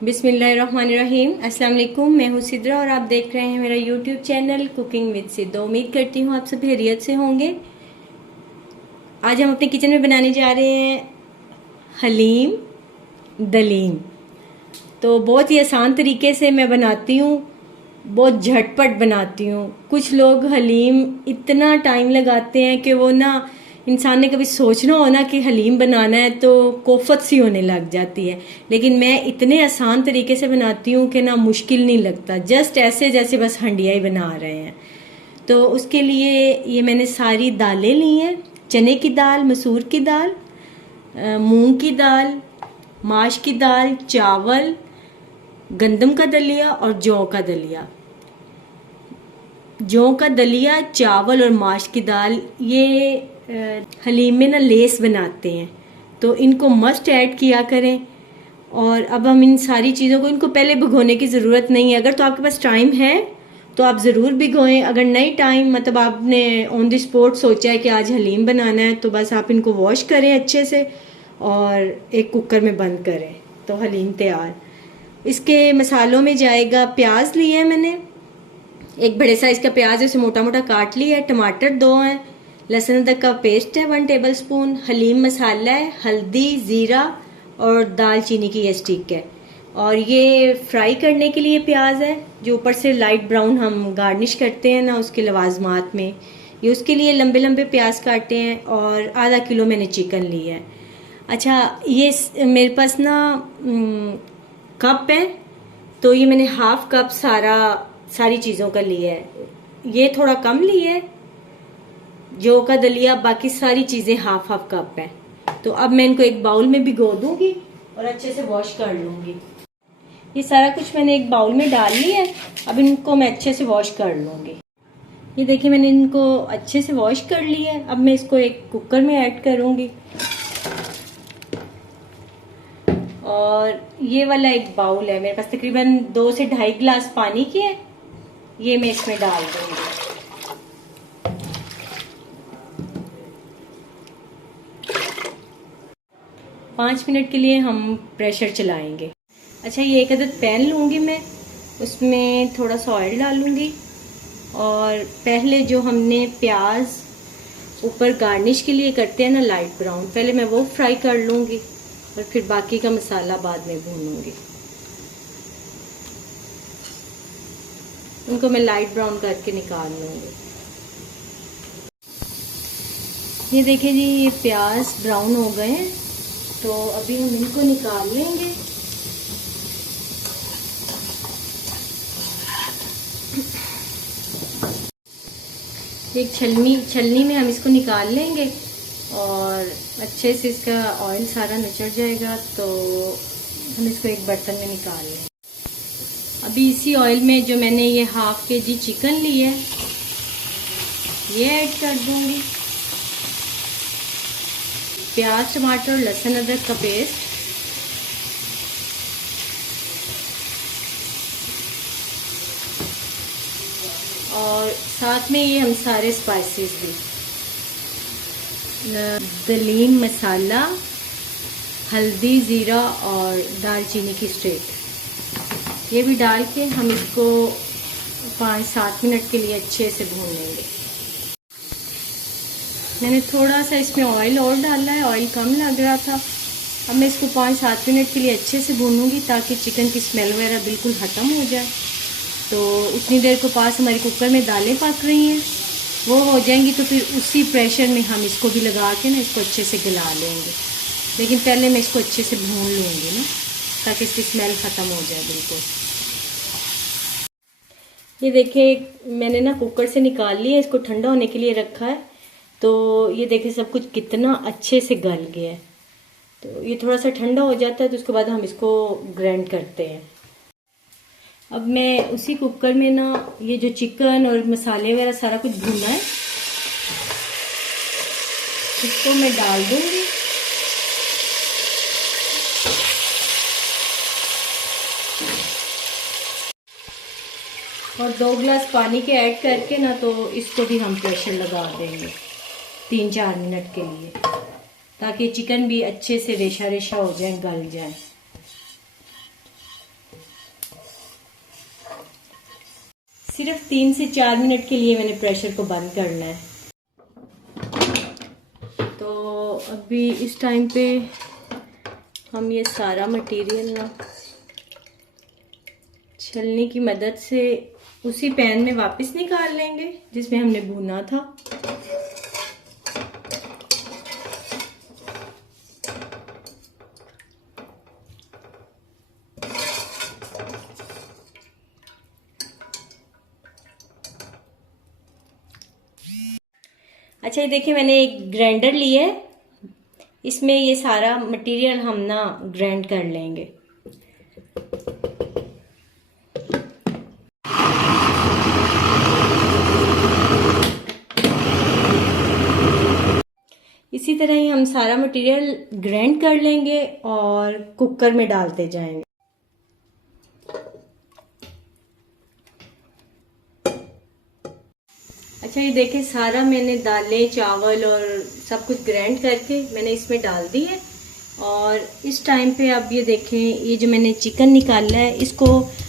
बिस्मिल्लाहिर्रहमानिर्रहीम। अस्सलाम वालेकुम। मैं हूँ सिद्रा और आप देख रहे हैं मेरा YouTube channel cooking with Sidra. उम्मीद करती हूँ आप सब खैरियत से होंगे। आज हम अपने किचन में बनाने जा रहे हैं हलीम दलीम। तो बहुत ही आसान तरीके से मैं बनाती हूँ, बहुत झटपट बनाती हूँ। कुछ लोग हलीम इतना टाइम लगाते हैं कि वो ना इंसान ने कभी सोचना हो ना कि हलीम बनाना है तो कोफत सी होने लग जाती है। लेकिन मैं इतने आसान तरीके से बनाती हूँ कि ना मुश्किल नहीं लगता, जस्ट ऐसे जैसे बस हंडिया ही बना रहे हैं। तो उसके लिए ये मैंने सारी दालें ली हैं। चने की दाल, मसूर की दाल, मूंग की दाल, माश की दाल, चावल, गंदम का दलिया और जौ का दलिया। जौ का दलिया, चावल और माश की दाल ये हलीम में ना लेस बनाते हैं, तो इनको मस्ट ऐड किया करें। और अब हम इन सारी चीज़ों को, इनको पहले भिगोने की ज़रूरत नहीं है। अगर तो आपके पास टाइम है तो आप ज़रूर भिगोएं। अगर नहीं टाइम, मतलब आपने ऑन द स्पॉट सोचा है कि आज हलीम बनाना है, तो बस आप इनको वॉश करें अच्छे से और एक कुकर में बंद करें तो हलीम तैयार। इसके मसालों में जाएगा, प्याज लिया है मैंने, एक बड़े साइज का प्याज है, उसे मोटा मोटा काट लिया है। टमाटर 2 हैं, लहसुन अदरक का पेस्ट है 1 टेबल स्पून, हलीम मसाला है, हल्दी, ज़ीरा और दालचीनी की ये स्टिक है। और ये फ्राई करने के लिए प्याज है, जो ऊपर से लाइट ब्राउन हम गार्निश करते हैं ना उसके लवाजमात में, ये उसके लिए लंबे लंबे प्याज काटे हैं। और आधा किलो मैंने चिकन लिया है। अच्छा, ये मेरे पास ना कप है, तो ये मैंने हाफ कप सारी चीज़ों का लिया है। ये थोड़ा कम लिया है जौ का दलिया, बाकी सारी चीज़ें हाफ हाफ कप है। तो अब मैं इनको एक बाउल में भिगो दूंगी और अच्छे से वॉश कर लूंगी। ये सारा कुछ मैंने एक बाउल में डाल लिया है, अब इनको मैं अच्छे से वॉश कर लूंगी। ये देखिए मैंने इनको अच्छे से वॉश कर लिया है। अब मैं इसको एक कुकर में ऐड करूंगी और ये वाला एक बाउल है मेरे पास, तकरीबन 2 से 2.5 गिलास पानी की है, ये मैं इसमें डाल दूंगी। पाँच मिनट के लिए हम प्रेशर चलाएंगे। अच्छा, ये एक अदद पैन लूँगी मैं, उसमें थोड़ा सा ऑयल डालूँगी और पहले जो हमने प्याज ऊपर गार्निश के लिए करते हैं ना लाइट ब्राउन, पहले मैं वो फ्राई कर लूँगी और फिर बाकी का मसाला बाद में भूनूंगी। उनको मैं लाइट ब्राउन करके निकाल लूँगी। ये देखिए जी, ये प्याज ब्राउन हो गए हैं, तो अभी हम इनको निकाल लेंगे। एक छलनी में हम इसको निकाल लेंगे और अच्छे से इसका ऑयल सारा निचड़ जाएगा, तो हम इसको एक बर्तन में निकाल लेंगे। अभी इसी ऑयल में जो मैंने ये हाफ केजी चिकन ली है ये ऐड कर दूंगी। प्याज, टमाटर, लहसुन अदरक का पेस्ट, और साथ में ये हम सारे स्पाइसेस भी, दलीम मसाला, हल्दी, ज़ीरा और दालचीनी की स्टिक, ये भी डाल के हम इसको 5-7 मिनट के लिए अच्छे से भून लेंगे। मैंने थोड़ा सा इसमें ऑयल और डाला है, ऑयल कम लग रहा था। अब मैं इसको 5-7 मिनट के लिए अच्छे से भूनूंगी ताकि चिकन की स्मेल वगैरह बिल्कुल ख़त्म हो जाए। तो उतनी देर को पास हमारे कुकर में दालें पक रही हैं, वो हो जाएंगी तो फिर उसी प्रेशर में हम इसको भी लगा के ना इसको अच्छे से गला लेंगे। लेकिन पहले मैं इसको अच्छे से भून लूँगी ना, ताकि इसकी स्मेल ख़त्म हो जाए बिल्कुल। ये देखिए मैंने ना कुकर से निकाल लिया, इसको ठंडा होने के लिए रखा है। तो ये देखिए सब कुछ कितना अच्छे से गल गया है। तो ये थोड़ा सा ठंडा हो जाता है तो उसके बाद हम इसको ग्राइंड करते हैं। अब मैं उसी कुकर में ना ये जो चिकन और मसाले वगैरह सारा कुछ भूना है, इसको मैं डाल दूंगी। और 2 गिलास पानी के ऐड करके ना तो इसको भी हम प्रेशर लगा देंगे 3-4 मिनट के लिए, ताकि चिकन भी अच्छे से रेशा रेशा हो जाए, गल जाए। सिर्फ 3 से 4 मिनट के लिए मैंने प्रेशर को बंद करना है। तो अभी इस टाइम पे हम ये सारा मटेरियल ना छलनी की मदद से उसी पैन में वापस निकाल लेंगे जिसमें हमने भुना था। अच्छा, ये देखिए मैंने एक ग्राइंडर लिया है, इसमें ये सारा मटेरियल हम ना ग्राइंड कर लेंगे। इसी तरह ही हम सारा मटेरियल ग्राइंड कर लेंगे और कुकर में डालते जाएंगे। अच्छा, ये देखें सारा मैंने दालें चावल और सब कुछ ग्राइंड करके मैंने इसमें डाल दी है। और इस टाइम पे अब ये देखें, ये जो मैंने चिकन निकाला है इसको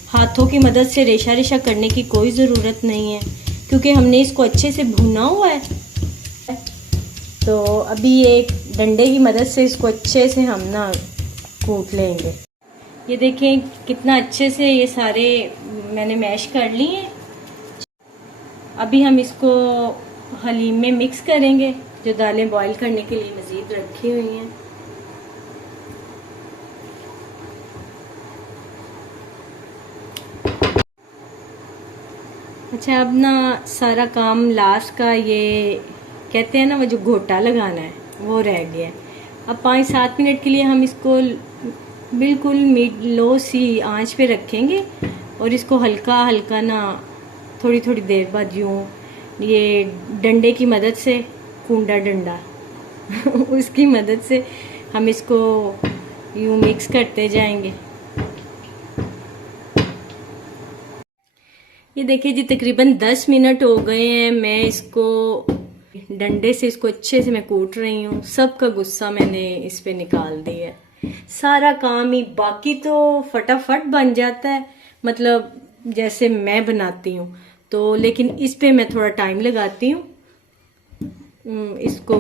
हाथों की मदद से रेशा रेशा करने की कोई ज़रूरत नहीं है क्योंकि हमने इसको अच्छे से भुना हुआ है। तो अभी एक डंडे की मदद से इसको अच्छे से हम ना कूट लेंगे। ये देखें कितना अच्छे से ये सारे मैंने मैश कर लिए हैं। अभी हम इसको हलीम में मिक्स करेंगे जो दालें बॉईल करने के लिए मज़ीद रखी हुई हैं। अच्छा, अब ना सारा काम लास्ट का ये कहते हैं ना वो जो घोटा लगाना है वो रह गया है। अब 5-7 मिनट के लिए हम इसको बिल्कुल लो सी आंच पे रखेंगे और इसको हल्का हल्का ना थोड़ी थोड़ी देर बाद यूँ ये डंडे की मदद से, कूंडा डंडा उसकी मदद से हम इसको यूँ मिक्स करते जाएंगे। ये देखिए जी, तकरीबन 10 मिनट हो गए हैं। मैं इसको डंडे से इसको अच्छे से मैं कूट रही हूँ। सबका गुस्सा मैंने इस पे निकाल दिया है। सारा काम ही बाकी तो फटाफट बन जाता है, मतलब जैसे मैं बनाती हूँ तो, लेकिन इस पे मैं थोड़ा टाइम लगाती हूँ इसको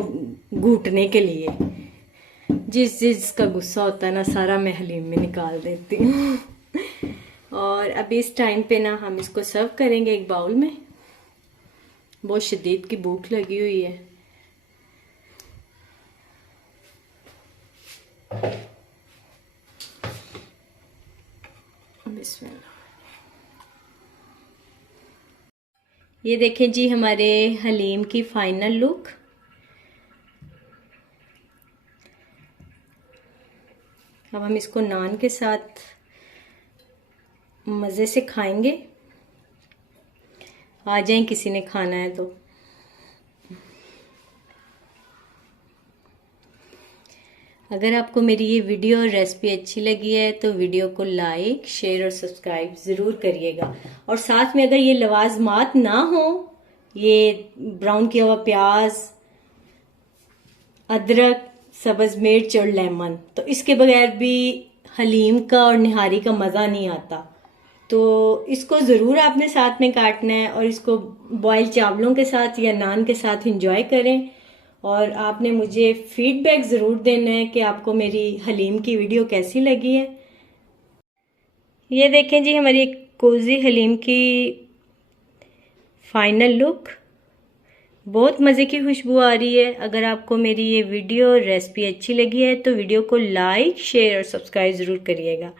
घूटने के लिए। जिस का गुस्सा होता है ना सारा मैं हलीम में निकाल देती हूँ। और अभी इस टाइम पे ना हम इसको सर्व करेंगे एक बाउल में। बहुत शदीद की भूख लगी हुई है। बिस्मिल्लाह। ये देखें जी हमारे हलीम की फाइनल लुक। अब हम इसको नान के साथ मज़े से खाएंगे। आ जाएं किसी ने खाना है तो। अगर आपको मेरी ये वीडियो और रेसिपी अच्छी लगी है तो वीडियो को लाइक शेयर और सब्सक्राइब ज़रूर करिएगा। और साथ में अगर ये लवाजमात ना हो, ये ब्राउन किया हुआ प्याज, अदरक, सब्ज़ मिर्च और लेमन, तो इसके बगैर भी हलीम का और निहारी का मज़ा नहीं आता। तो इसको ज़रूर आपने साथ में काटना है और इसको बॉयल चावलों के साथ या नान के साथ एंजॉय करें। और आपने मुझे फीडबैक ज़रूर देना है कि आपको मेरी हलीम की वीडियो कैसी लगी है। ये देखें जी हमारी कोज़ी हलीम की फाइनल लुक। बहुत मज़े की खुशबू आ रही है। अगर आपको मेरी ये वीडियो रेसिपी अच्छी लगी है तो वीडियो को लाइक शेयर और सब्सक्राइब ज़रूर करिएगा।